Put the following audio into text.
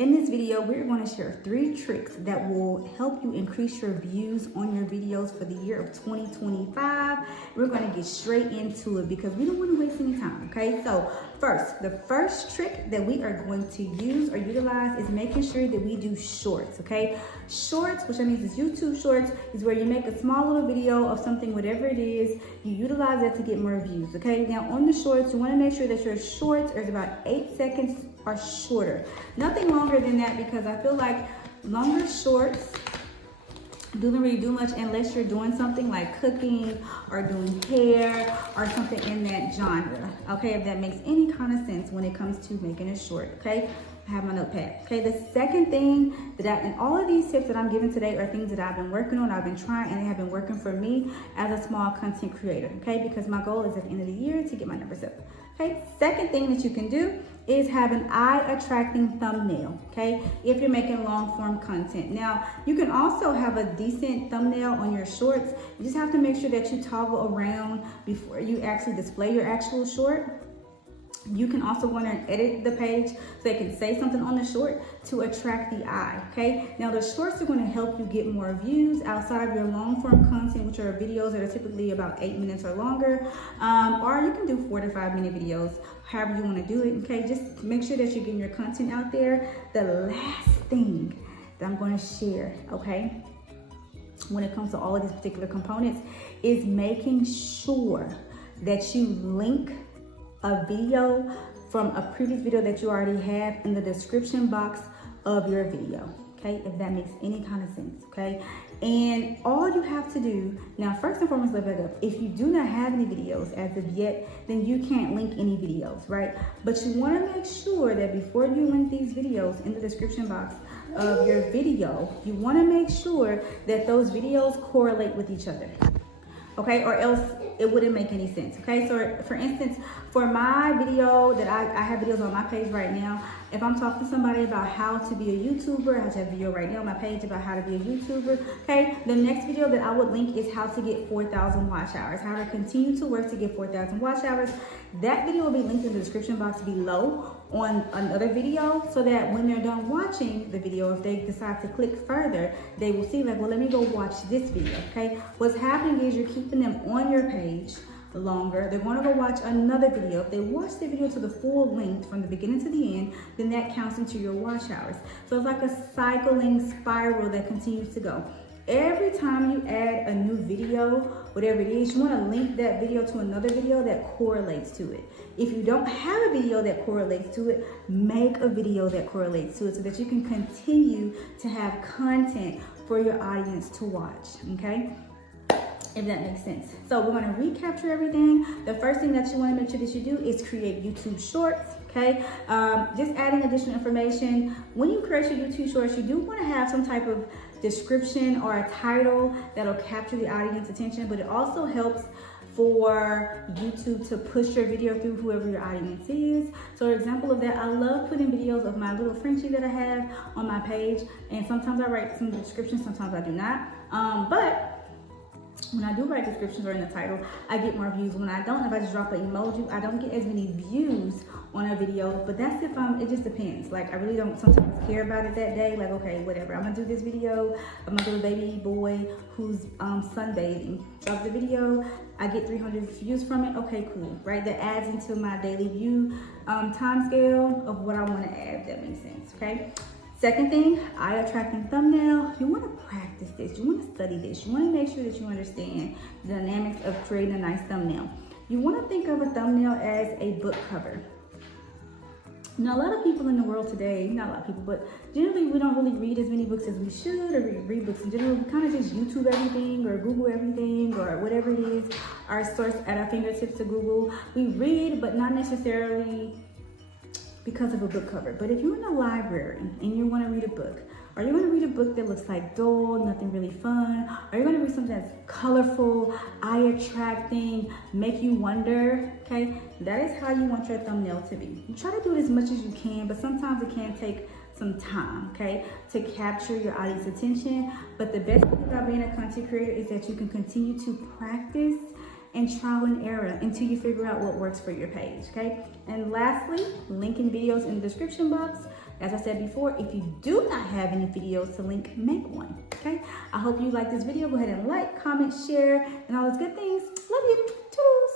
In this video, we're going to share 3 tricks that will help you increase your views on your videos for the year of 2025. We're going to get straight into it because we don't want to waste any time, okay? So first, the first trick that we are going to use or utilize is making sure that we do shorts, okay? Shorts, which I mean is YouTube shorts, is where you make a small little video of something, whatever it is, you utilize that to get more views, okay? Now on the shorts, you want to make sure that your shorts is about 8 seconds or shorter. Nothing longer than that, because I feel like longer shorts don't really do much unless you're doing something like cooking or doing hair or something in that genre, okay? If that makes any kind of sense when it comes to making a short, okay? I have my notepad. Okay, the second thing that and all of these tips that I'm giving today are things that I've been working on, I've been trying, and they have been working for me as a small content creator, okay? Because my goal is at the end of the year to get my numbers up. Okay, second thing that you can do is have an eye-attracting thumbnail, okay? If you're making long-form content. Now, you can also have a decent thumbnail on your shorts. You just have to make sure that you toggle around before you actually display your actual short. You can also go in there and edit the page so they can say something on the short to attract the eye, okay? Now the shorts are going to help you get more views outside of your long form content, which are videos that are typically about 8 minutes or longer, or you can do 4 to 5 minute videos, however you want to do it, okay? Just make sure that you're getting your content out there. The last thing that I'm going to share, okay, when it comes to all of these particular components is making sure that you link a video from a previous video that you already have in the description box of your video, okay? If that makes any kind of sense, okay? And all you have to do, now first and foremost, let's back up. If you do not have any videos as of yet, then you can't link any videos, right? But you wanna make sure that before you link these videos in the description box of your video, you wanna make sure that those videos correlate with each other, okay? Or else it wouldn't make any sense, okay? So for instance, for my video that I have videos on my page right now, if I'm talking to somebody about how to be a YouTuber, I have a video right now on my page about how to be a YouTuber, okay? The next video that I would link is how to get 4,000 watch hours, how to continue to work to get 4,000 watch hours. That video will be linked in the description box below on another video, so that when they're done watching the video, if they decide to click further, they will see like, well, let me go watch this video, okay? What's happening is you're keeping them on your page longer. They're going to go watch another video. If they watch the video to the full length from the beginning to the end, then that counts into your watch hours. So it's like a cycling spiral that continues to go. Every time you add a new video, whatever it is, you want to link that video to another video that correlates to it. If you don't have a video that correlates to it, make a video that correlates to it so that you can continue to have content for your audience to watch, okay? If that makes sense. So we're going to recapture everything. The first thing that you want to make sure that you do is create YouTube shorts, okay? Just adding additional information. When you create your YouTube shorts, you do want to have some type of description or a title that'll capture the audience attention, but it also helps for YouTube to push your video through whoever your audience is. So an example of that, I love putting videos of my little Frenchie that I have on my page, and sometimes I write some descriptions, sometimes I do not. But when I do write descriptions or in the title, I get more views. When I don't, if I just drop an emoji, I don't get as many views on a video. But that's if it just depends. Like, I really don't sometimes care about it that day. Like, okay, whatever, I'm gonna do this video of my little baby boy who's sunbathing. Drop the video, I get 300 views from it. Okay, cool, right? That adds into my daily view time scale of what I want to add, if that makes sense, okay? Second thing, eye-attracting thumbnail. You want to practice this. You want to study this. You want to make sure that you understand the dynamics of creating a nice thumbnail. You want to think of a thumbnail as a book cover. Now, a lot of people in the world today, not a lot of people, but generally we don't really read as many books as we should, or read books in general. We kind of just YouTube everything or Google everything or whatever it is, our source at our fingertips to Google. We read, but not necessarily because of a book cover. But if you're in a library and you want to read a book, are you going to read a book that looks like dull, nothing really fun? Are you going to read something that's colorful, eye-attracting, make you wonder, okay? That is how you want your thumbnail to be. You try to do it as much as you can, but sometimes it can take some time, okay, to capture your audience attention. But the best thing about being a content creator is that you can continue to practice and trial and error until you figure out what works for your page, okay? And lastly, linking videos in the description box As I said before, if you do not have any videos to link, make one, okay? I hope you like this video. Go ahead and like, comment, share, and all those good things. Love you. Toodles.